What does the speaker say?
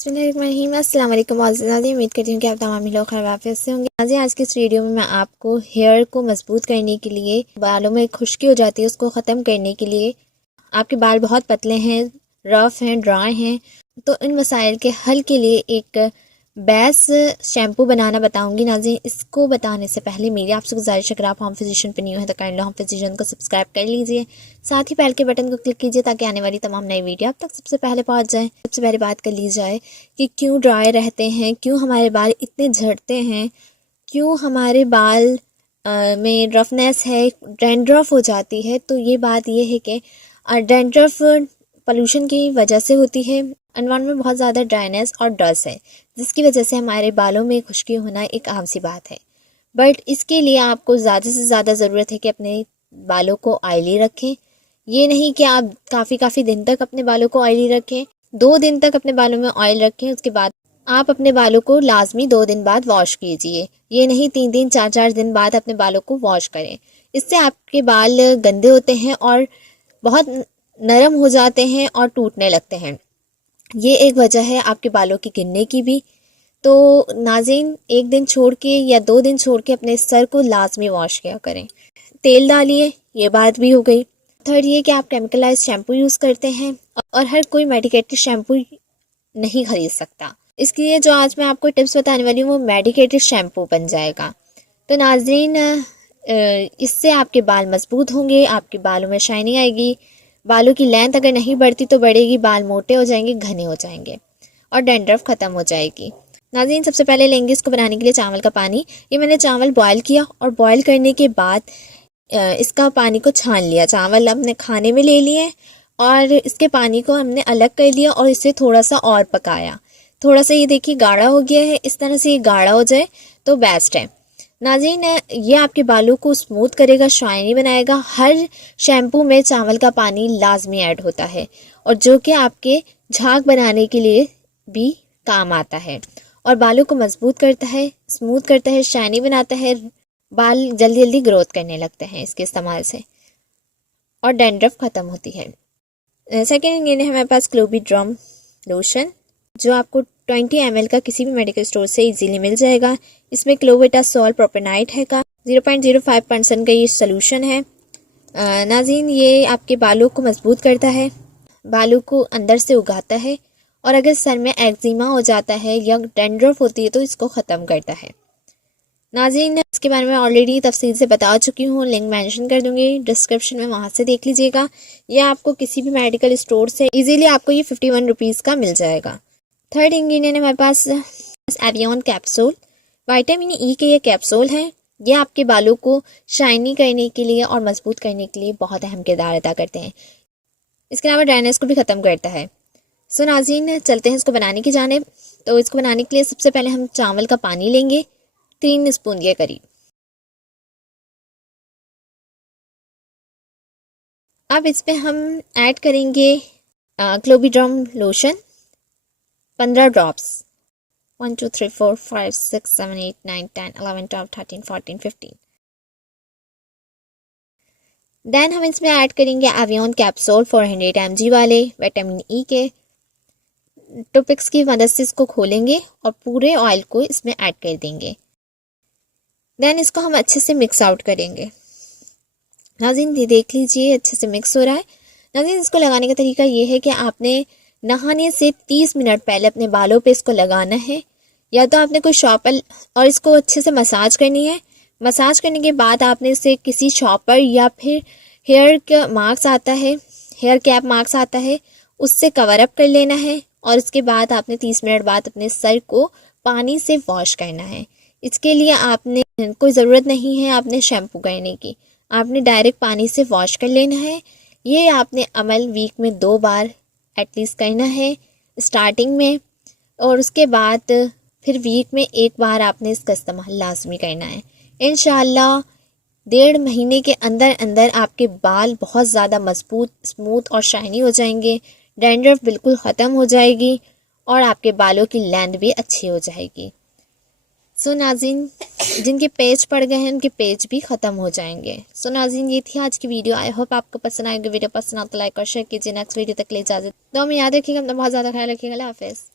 अस्सलाम वालेकुम नाज़रीन, उम्मीद करती हूँ कि आप तमाम लोग खैरियत से होंगे। नाज़रीन, आज की इस वीडियो में मैं आपको हेयर को मजबूत करने के लिए, बालों में खुश्की हो जाती है उसको ख़त्म करने के लिए, आपके बाल बहुत पतले हैं, रफ़ हैं, ड्राई हैं, तो इन मसाइल के हल के लिए एक बेस्ट शैम्पू बनाना बताऊंगी। नाज़रीन, इसको बताने से पहले मेरी आपसे गुजारिश है, अगर आप होम फिजिशियन पर न्यू है तो काइंडली होम फिजिशियन को सब्सक्राइब कर लीजिए, साथ ही बेल के बटन को क्लिक कीजिए ताकि आने वाली तमाम नई वीडियो आप तक सबसे पहले पहुंच जाए। सबसे पहले बात कर ली जाए कि क्यों ड्राई रहते हैं, क्यों हमारे बाल इतने झड़ते हैं, क्यों हमारे बाल में रफनेस है, डैंड्रफ हो जाती है। तो ये बात ये है कि डैंड्रफ पोल्यूशन की वजह से होती है। एनवायरनमेंट में बहुत ज़्यादा ड्राइनेस और डस्ट है, जिसकी वजह से हमारे बालों में खुश्की होना एक आम सी बात है। बट इसके लिए आपको ज़्यादा से ज़्यादा ज़रूरत है कि अपने बालों को ऑयली रखें। ये नहीं कि आप काफ़ी दिन तक अपने बालों को ऑयली रखें, 2 दिन तक अपने बालों में ऑयल रखें, उसके बाद आप अपने बालों को लाजमी 2 दिन बाद वॉश कीजिए। ये नहीं 3 दिन 4 दिन बाद अपने बालों को वॉश करें। इससे आपके बाल गंदे होते हैं और बहुत नरम हो जाते हैं और टूटने लगते हैं। ये एक वजह है आपके बालों की गिरने की भी। तो नाज़रीन, 1 दिन छोड़ के या 2 दिन छोड़ के अपने सर को लाजमी वॉश किया करें। तेल डालिए, ये बात भी हो गई। थर्ड ये कि आप केमिकलाइज शैम्पू यूज़ करते हैं और हर कोई मेडिकेटेड शैम्पू नहीं खरीद सकता। इसके लिए जो आज मैं आपको टिप्स बताने वाली हूँ वो मेडिकेटेड शैम्पू बन जाएगा। तो नाज़रीन, इससे आपके बाल मजबूत होंगे, आपके बालों में शाइनिंग आएगी, बालों की लेंथ अगर नहीं बढ़ती तो बढ़ेगी, बाल मोटे हो जाएंगे, घने हो जाएंगे और डैंड्रफ ख़त्म हो जाएगी। नाज़रीन, सबसे पहले लेंगे इसको बनाने के लिए चावल का पानी। ये मैंने चावल बॉयल किया और बॉयल करने के बाद इसका पानी को छान लिया। चावल हमने खाने में ले लिए और इसके पानी को हमने अलग कर लिया और इसे थोड़ा सा और पकाया। थोड़ा सा ये देखिए गाढ़ा हो गया है, इस तरह से ये गाढ़ा हो जाए तो बेस्ट है। नाज़रीन, ये आपके बालों को स्मूथ करेगा, शाइनी बनाएगा। हर शैम्पू में चावल का पानी लाजमी ऐड होता है और जो कि आपके झाग बनाने के लिए भी काम आता है और बालों को मजबूत करता है, स्मूथ करता है, शाइनी बनाता है। बाल जल्दी जल्दी ग्रोथ करने लगते हैं इसके इस्तेमाल से और डैंड्रफ ख़त्म होती है। सेकेंड इंग्रेडिएंट है हमारे पास क्लोबीड्रम लोशन, जो आपको 20 ml का किसी भी मेडिकल स्टोर से इजीली मिल जाएगा। इसमें क्लोबेटासोल प्रोपेनाइड है का 0.05% का ये सोल्यूशन है। नाज़रीन, ये आपके बालों को मजबूत करता है, बालों को अंदर से उगाता है और अगर सर में एक्जिमा हो जाता है या डैंड्रफ होती है तो इसको ख़त्म करता है। नाज़रीन, इसके बारे में ऑलरेडी तफसील से बता चुकी हूँ, लिंक मेंशन कर दूँगी डिस्क्रिप्शन में, वहाँ से देख लीजिएगा। यह आपको किसी भी मेडिकल स्टोर से इजीली आपको ये 51 रुपीज़ का मिल जाएगा। थर्ड इंग्रेडिएंट है हमारे पास एवियन कैप्सूल, विटामिन ई के ये कैप्सूल हैं। ये आपके बालों को शाइनी करने के लिए और मजबूत करने के लिए बहुत अहम किरदार अदा करते हैं। इसके अलावा ड्राइनेस को भी ख़त्म करता है। सो नाज़रीन, चलते हैं इसको बनाने की जानिब। तो इसको बनाने के लिए सबसे पहले हम चावल का पानी लेंगे 3 स्पून के करीब। अब इस पे हम ऐड करेंगे क्लोबीड्रम लोशन 15 ड्रॉप्स। 1 2 3 4 5 6 7 8 9 10 11 12 13 14 15। देन हम इसमें ऐड करेंगे एवियन कैप्सूल 400 mg वाले विटामिन ई के। टूथपिक्स की मदद से इसको खोलेंगे और पूरे ऑयल को इसमें ऐड कर देंगे। देन इसको हम अच्छे से मिक्स आउट करेंगे। नाज़रीन, ये देख लीजिए अच्छे से मिक्स हो रहा है। नाज़रीन, इसको लगाने का तरीका ये है कि आपने नहाने से 30 मिनट पहले अपने बालों पे इसको लगाना है, या तो आपने कोई शॉपर और इसको अच्छे से मसाज करनी है। मसाज करने के बाद आपने इसे किसी शॉपर या फिर हेयर का मार्क्स आता है, हेयर कैप मार्क्स आता है, उससे कवर अप कर लेना है और उसके बाद आपने 30 मिनट बाद अपने सर को पानी से वॉश करना है। इसके लिए आपने कोई ज़रूरत नहीं है आपने शैम्पू करने की, आपने डायरेक्ट पानी से वॉश कर लेना है। ये आपने अमल वीक में 2 बार एटलीस्ट करना है स्टार्टिंग में, और उसके बाद फिर वीक में 1 बार आपने इसका इस्तेमाल लाजमी करना है। इंशाअल्लाह 1.5 महीने के अंदर अंदर आपके बाल बहुत ज़्यादा मजबूत, स्मूथ और शाइनी हो जाएंगे, डैंड्रफ बिल्कुल ख़त्म हो जाएगी और आपके बालों की लेंथ भी अच्छी हो जाएगी। सो नाज़रीन, जिनके पेज पड़ गए हैं उनके पेज भी ख़त्म हो जाएंगे। सो नाज़रीन, ये थी आज की वीडियो। आई होप आपको पसंद आएगी। वीडियो पसंद आए तो लाइक और शेयर कीजिए। नेक्स्ट वीडियो तक ले इजाज़त। तो हमें याद रखिएगा, अपना बहुत ज़्यादा ख्याल रखिएगा। अल्लाह हाफ़िज़।